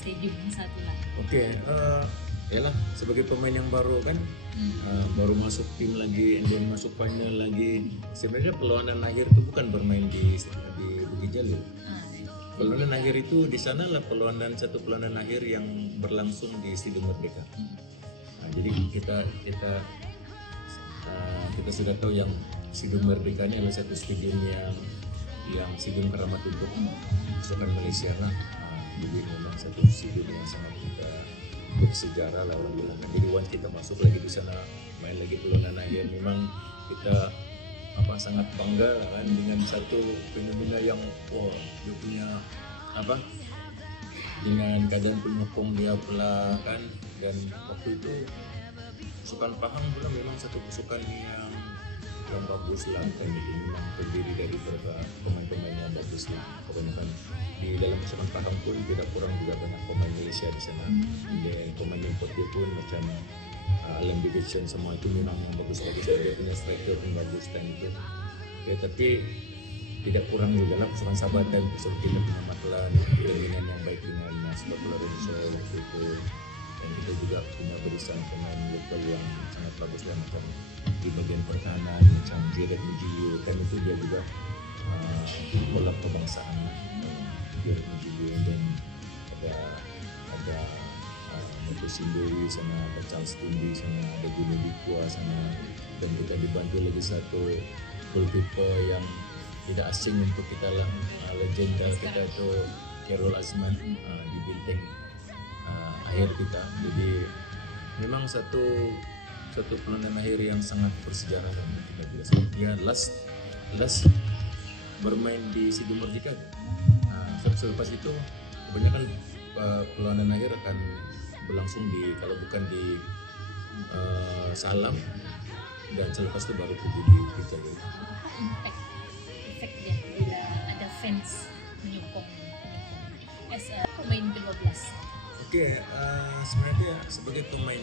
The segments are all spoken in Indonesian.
stadium satu lah. Oke, yalah sebagai pemain yang baru kan, baru masuk tim lagi, and then masuk final lagi. Sebenarnya perlawanan akhir itu bukan bermain di Bukit Jalil. Perlawanan akhir itu di sana lah satu perlawanan akhir yang berlangsung di Stadium Merdeka. Jadi kita sudah tahu yang Stadium Merdeka ini adalah satu stadium yang stadium keramat untuk pasukan Malaysia lah. Jadi memang satu stadium yang sangat kita bersejarah lah orang bilang. Jadi once kita masuk lagi di sana main lagi perlawanan akhir, memang kita sangat bangga lah kan dengan satu fenomena yang dia punya dengan keadaan penyokong dia pula kan, dan waktu itu pasukan Pahang pula memang satu pasukan yang bagus lah kan, jadi memang terdiri dari beberapa pemain-pemain yang bagus lah. Kebanyakan di dalam pasukan Pahang pun tidak kurang juga banyak pemain Malaysia di sana. Dan pemain import dia pun macam Alan Davidson semua itu memang yang bagus-bagus, dia punya striker pun bagus dan itu. Ya, tapi tidak kurang juga lah pasukan Sabah dan kita punya Matlan dengan yang baik dengan Sebab Lorenzo waktu itu, dan kita juga punya barisan pemain lokal yang sangat bagus lah, macam di bagian pertahanan macam Jared Mujio, kan itu dia juga bola kebangsaan Jared Mujio, dan ada Matu Sinduri sana, ada Charles Tindi sana, ada Juni Dikwa sana, dan kita dibantu lagi satu goalkeeper yang tidak asing untuk kita lah, legenda kita itu Khairul Azman di bintang akhir kita. Jadi memang satu perlawanan akhir yang sangat bersejarah dan kita biasa. Ya last bermain di Stadium Merdeka. Selepas itu kebanyakan perlawanan akhir akan berlangsung kalau bukan di Salam, dan selepas itu baru pergi di Pijai. Efek dia bila ada fans menyokong as a pemain ke-12. Oke, sebenarnya sebagai pemain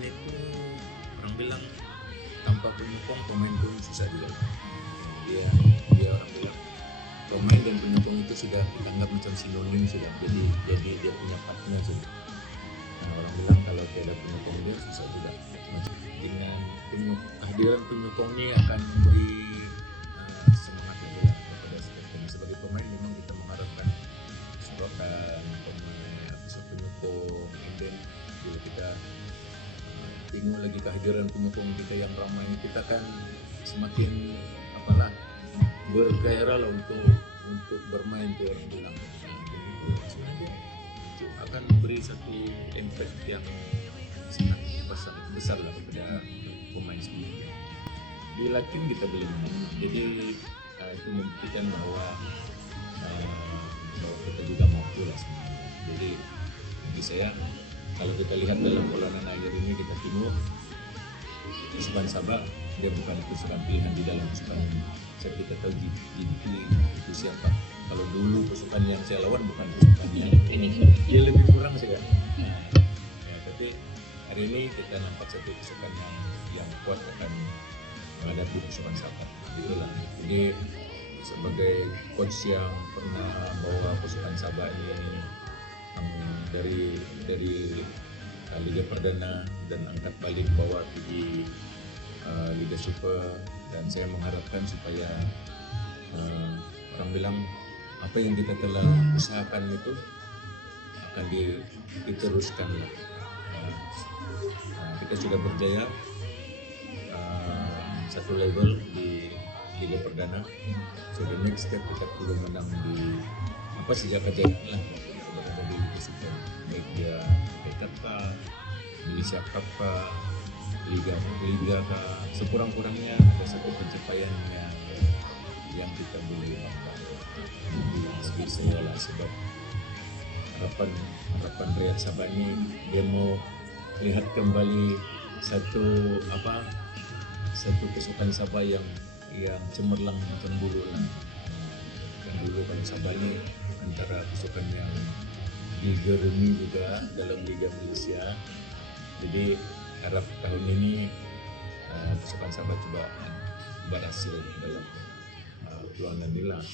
itu orang bilang tanpa penyokong pemain pun susah juga. Dia orang bilang pemain dan penyokong itu sudah kita anggap macam sinonim sudah, jadi dia punya partner sudah. Orang bilang kalau tiada penyokong dia susah juga. Dengan kehadiran penyokong ini akan memberi semangat lagi lah kepada kita sebagai pemain. Memang kita mengharapkan sorakan penyokong, dan bila kita tengok lagi kehadiran penyokong kita yang ramai, kita kan semakin bergairah lah untuk bermain tu orang bilang. Jadi itu sebenarnya akan memberi satu impact yang sangat besar lah kepada pemain sendiri. Di Latin kita belum, jadi itu membuktikan bahwa kita juga mampu lah sebenarnya. Jadi bagi saya, kalau kita lihat dalam perlawanan akhir ini, kita tengok pasukan Sabah dia bukan pasukan pilihan di dalam pasukan ini. Kita tahu GDP itu siapa. Kalau dulu pasukan yang saya lawan bukan pasukan yang dia lebih kurang sih kan. Tapi hari ini kita nampak satu pasukan yang kuat akan menghadapi pasukan Sabah. Itulah. Jadi sebagai coach yang pernah bawa pasukan Sabah ini dari Liga Perdana dan angkat balik bawa pergi Liga Super, dan saya mengharapkan supaya orang bilang apa yang kita telah usahakan itu akan diteruskan lah. Kita sudah berjaya satu level di Liga Perdana, so the next step kita perlu menang di sejak kejadian lah berada di Liga Super, baik dia Pekat kah, Malaysia Cup kah, Liga kah, sekurang-kurangnya ada satu pencapaian yang kita boleh dapat. Bagi saya lah, sebab harapan Riyad Sabah ini dia mau lihat kembali satu pasukan Sabah yang cemerlang macam dulu lah. Dan dulu kan Sabah ini antara pasukan yang digeremi juga dalam Liga Malaysia. Jadi harap tahun ini pasukan Sabah coba berhasil dalam perlawanan inilah.